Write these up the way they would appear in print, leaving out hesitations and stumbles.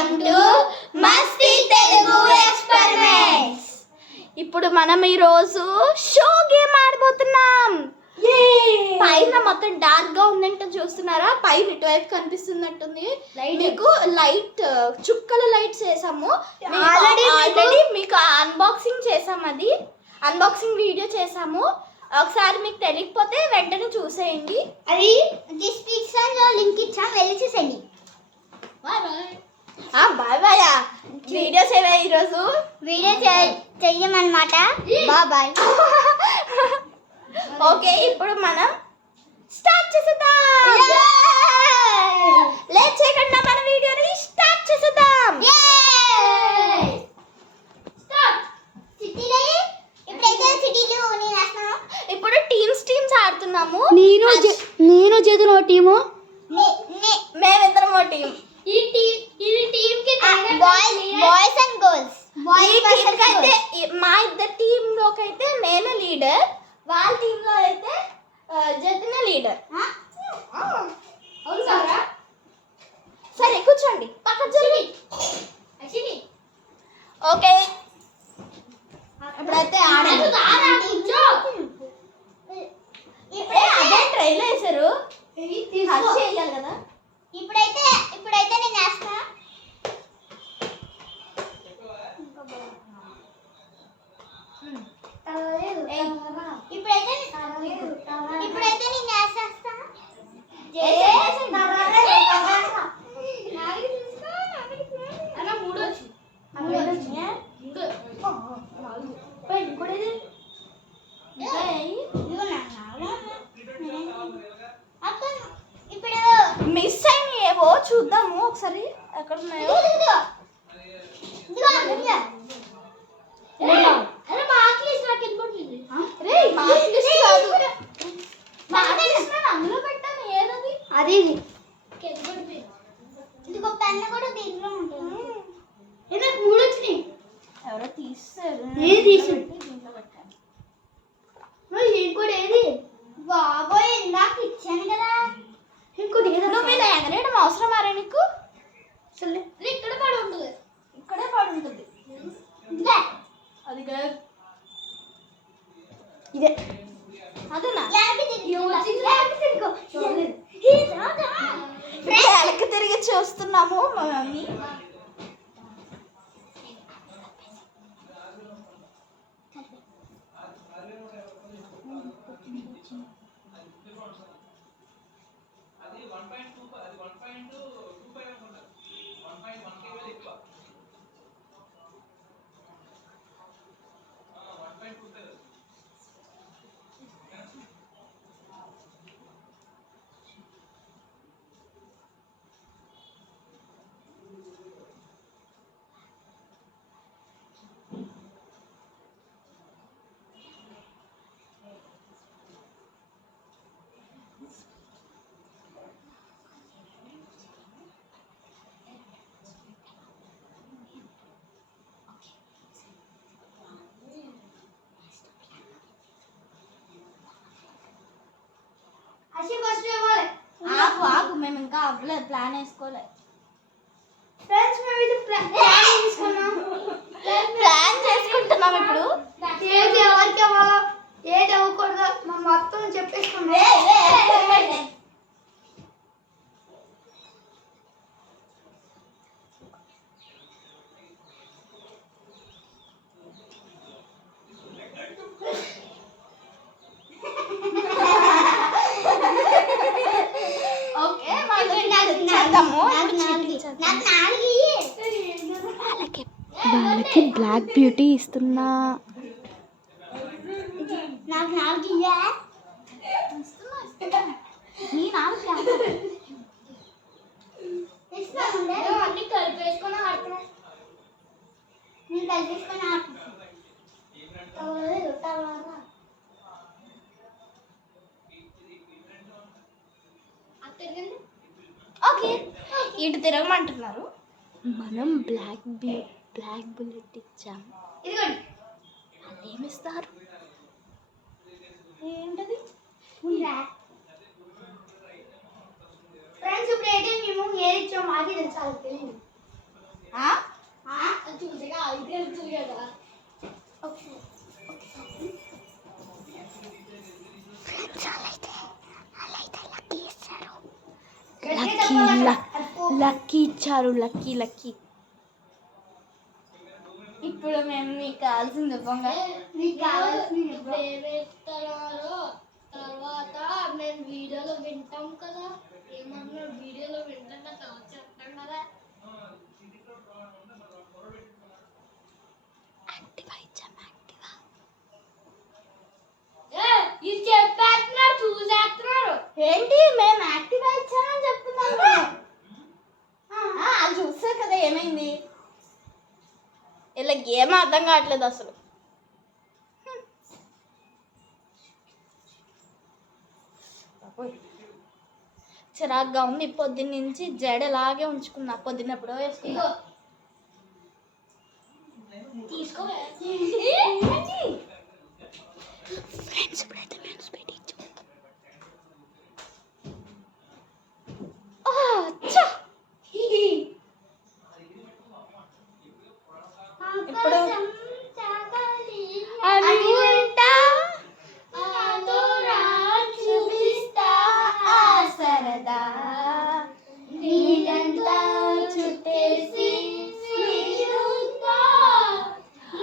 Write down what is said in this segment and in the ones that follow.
Welcome to Masti Telugu experiments. ఇప్పుడు మనం ఈరోజు షో గేమ్ ఆడబోతున్నాం. పైన మొత్తం డార్క్ గా ఉందంటే చూస్తున్నారా, పైన ఇటువైపు కనిపిస్తున్నట్టుంది మీకు లైట్, చుక్కల లైట్స్ వేసాము. ఆల్రెడీ మీకు అన్బాక్సింగ్ చేసాము, అది అన్బాక్సింగ్ వీడియో చేసాము. ఒకసారి మీకు తెలియకపోతే వెంటనే చూసేయండి. అది డిస్క్రిప్షన్ లో లింక్ ఇచ్చాం, వెళ్ళి చూసేయండి. Bye bye. వీడియో చేయవే, ఈరోజు వీడియో చెయ్యమన్నమాట. బాయ్. ఓకే, ఇప్పుడు మనం స్టార్ట్ చేసేద్దాం. లేట్ చేయకుండా మన వీడియోని స్టార్ట్ చేసేద్దాం. ఇప్పుడు టీమ్స్ ఆడుతున్నాము. నేను చేతులు ఓ టీము, మేమిద్దరం ఓ టీం. Boys and girls. అయితే మా ఇద్దరు టీమ్ లోకి అయితే నేను లీడర్, వాళ్ళ టీమ్ లో అయితే జతిన లీడర్. సరే కూర్చోండి, పక్కన జరిగి. ఓకే, ఇప్పుడైతే ఇప్పుడే అదే ట్రైల్ వేసారు, చేయాలి కదా. ఇప్పుడైతే నేను వేస్తా. ఇప్పుడైతే నేను వేసేస్తా. మిస్ అయిన ఏవో చూద్దాము ఒకసారి, ఎక్కడ ఉన్నాయో. అందులో పెట్టాను, ఏదది? అది ఇదిగో పెన్ను కూడా దీంట్లో ఉంటుంది. మూడు వచ్చినాయి, ఎవరో తీస్తారు. దీంట్లో పెట్టాను. ఇంకోటి ఏది? బాబోయ్, ఇందాక ఇచ్చాను కదా. ఇంకోటి నువ్వు ఇలా ఎగరేయడం అవసరం మారే నీకు? ఇక్కడ పడి ఉంటుంది, ఇక్కడే పడి ఉంటుంది. అది కాదు, ఇదే. అదేనా? వెనక్కి తిరిగి చూస్తున్నాము మా మమ్మీ. ఆగు, మేము ఇంకా అవ్వలేదు, ప్లాన్ వేసుకోలేదు. ప్లాన్ చేసుకుంటున్నాం ఇప్పుడు. ఏది ఎవరికి ఇవ్వాలో ఏది ఇవ్వకూడదు మనం మొత్తం చెప్పేసుకున్నాం. ఓకే, వాళ్ళకి బ్లాక్ బ్యూటీ ఇస్తున్నా. నాకు 4 నీ నాలుగు అన్ని కలిపేసుకొని ఆడుతున్నా. నేను కలిపేసుకొని ఆడుతున్నా. ఓకే, ఇటు తిరగమంటున్నారు. మనం బ్లాక్ బుల్లెట్ ఇచ్చాం. ఇదిగోండి, వాళ్ళు ఏమిస్తారు? ఏంటది? ఫ్రెండ్స్ ఇప్పుడు ఏంటి మేము ఏది ఇచ్చాం మాకే తెలుసు, వాళ్ళకి తెలియదు. చూసగా అది తెలుస్తుంది కదా. లక్కీ ఇచ్చారు, లక్కీ లక్కీ. ఇప్పుడు మేము మీకు కావాల్సింది ఇవ్వంగా. నీకు కావాల్సింది ఏమేస్తున్నారో తర్వాత మేము వీడియోలో వింటాం కదా. ఏమన్నా వీడియోలో వింటున్నా తర్వాత చెప్తాం కదా. ఇది చెప్పేస్తున్నారు, చూసేస్తున్నారు. ఏంటి మేము యాక్టివా ఇచ్చామని చెప్తున్నాము. అది చూస్తారు కదా ఏమైంది. ఇలా గేమ్ అర్థం కావట్లేదు అసలు. చిరాగ్గా ఉంది. పొద్దున్న నుంచి జడలాగే ఉంచుకున్నా. పొద్దున్నప్పుడు వేసుకున్నా. తీసుకో. ఫ్రెండ్స్ ఇప్పుడైతే మేము స్పీడ్ ఇప్పుడు అనుకుంటా చూపిస్తా ఆ సరదా నీదంతా చుట్టేసి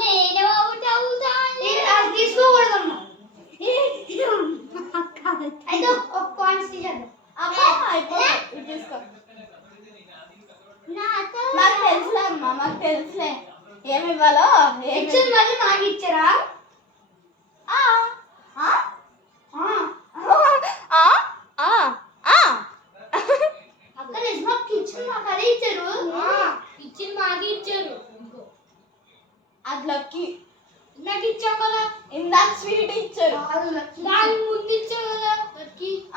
నేను అవుట్ అవుతాను. అది తీసుకోకూడదమ్మా. అయితే ఒక కాయిన్స్ తీసేద్దాం. తీసుకో. మాకు తెలుసులే అమ్మా, మాకు తెలుసులే ఏమి ఇవ్వాలో. ఇచ్చింది మళ్ళీ నాకు ఇచ్చారా? అక్క నిజమా ఇచ్చింది మాకు అదే ఇచ్చారు. ఇచ్చింది మాకు ఇచ్చారు. అట్లకి నాకు ఇచ్చాం కదా. ఇందాక స్వీట్ ఇచ్చారు. దాని ముందు ఇచ్చారు కదా.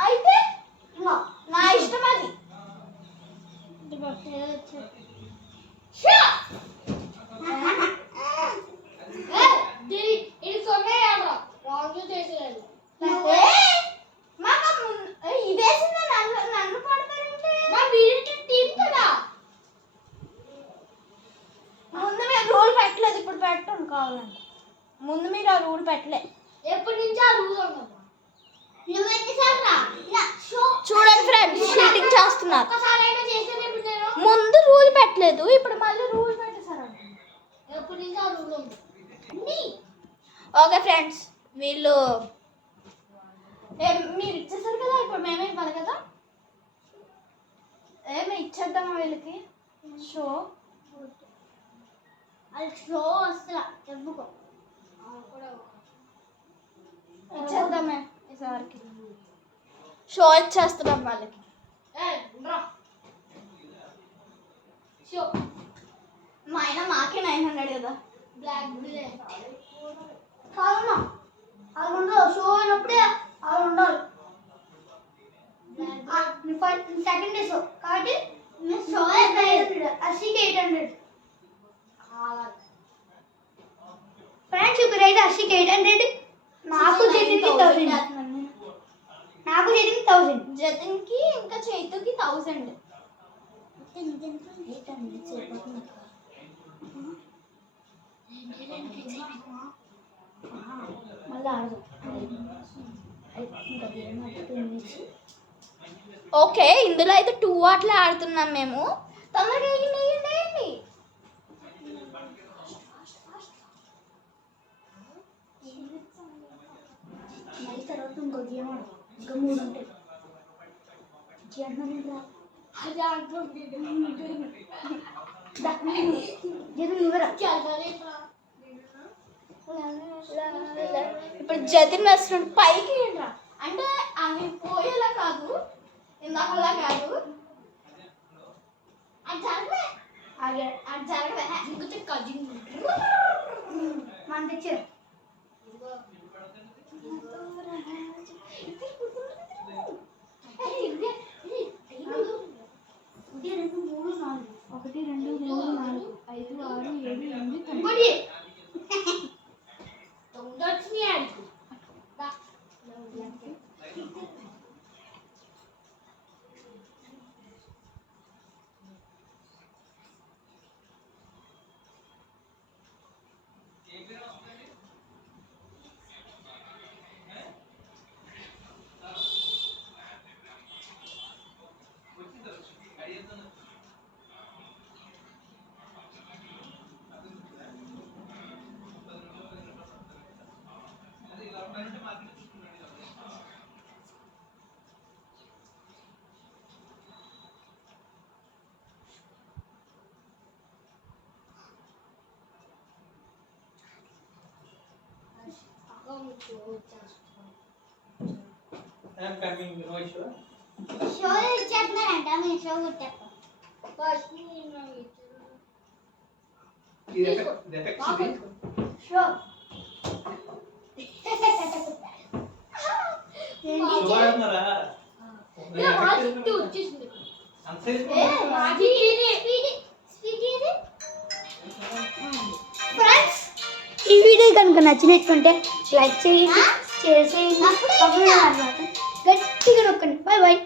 అయితే నా ఇష్టం అది. ఇది సొమ్మేయాలా రాజు చేసేది. ఇదేసింది నన్ను పడతారంటే మా వీడింటి టీం కదా. ముందు మీరు రూల్ పెట్టలేదు, ఇప్పుడు పెట్టండి కావాలంటే. ముందు మీరు ఆ రూల్ పెట్టలే. ఎప్పటి నుంచి ఆ రూల్ ఉందమ్మా? చూడండి ఫ్రెండ్స్, షూటింగ్ చేస్తున్నారు. ఒక్కసారైనా చేసేది ఇప్పుడు నేను. ముందు రూల్ పెట్టలేదు, ఇప్పుడు మళ్ళీ రూల్ పెట్టేశారు. ఎప్పటి నుంచి ఆ రూల్ ఉంది? ఓకే ఫ్రెండ్స్, వీళ్ళు మీరు ఇచ్చేసారు కదా, ఇప్పుడు మేమే ఇవ్వాలి కదా. ఏమి ఇచ్చేద్దామా వీళ్ళకి? షో అది స్లో వస్తా చెప్పుకో. ఇచ్చేద్దామే ఈసారికి. షో ఇచ్చేస్తున్నాం వాళ్ళకి. మా ఆయన మాకే 900 కదా. బ్లాక్ కాదమ్మా, అది ఉండదు. షో అయినప్పుడే అది ఉండాలి. సెకండ్ డే షో కాబట్టి షో 500, అర్షికి 800. ఫ్రెండ్స్ ఇప్పుడైతే అర్షికి 800, నాకు జతిన్కి 1000. నాకు జతిన్కి 1000. జతిన్కి ఇంకా చైతుకి 1000. ఓకే, ఇందులో అయితే 2 ఆటలే ఆడుతున్నాం మేము. తొందరగా వేయండి. మళ్ళీ తర్వాత ఇంకో గేమ్ ఇంకా 3 ఉంటాయి. ఇప్పుడు జతిన్ వేస్తున్నాడు. పైకి ఏంట్రా అంటే అవి పోయేలా కాదు, ఇందాకలా కాదు. అది జరగలే, అది జరగలే. ఇంకొక కజిన్ మన తెచ్చారు. ఒకటి, రెండు, మూడు, నాలుగు, 5, 6, 7, 8, 9. I'm coming, no issue. Show ఇచ్చేస్తున్నారంట మేము షో కొట్టేస్తాం ఫస్ట్ ఇది ఎఫెక్ట్స్ ఇది. షో చూడన్నారా? వచ్చేసింది అంత సైజ్ ఫ్రెండ్స్ ఈ వీడియో కనుక నచ్చినట్టుంటే లైక్ చేయండి, షేర్ చేయండి, అప్పుడే అన్నమాట గట్టిగా నొక్కండి. Bye bye.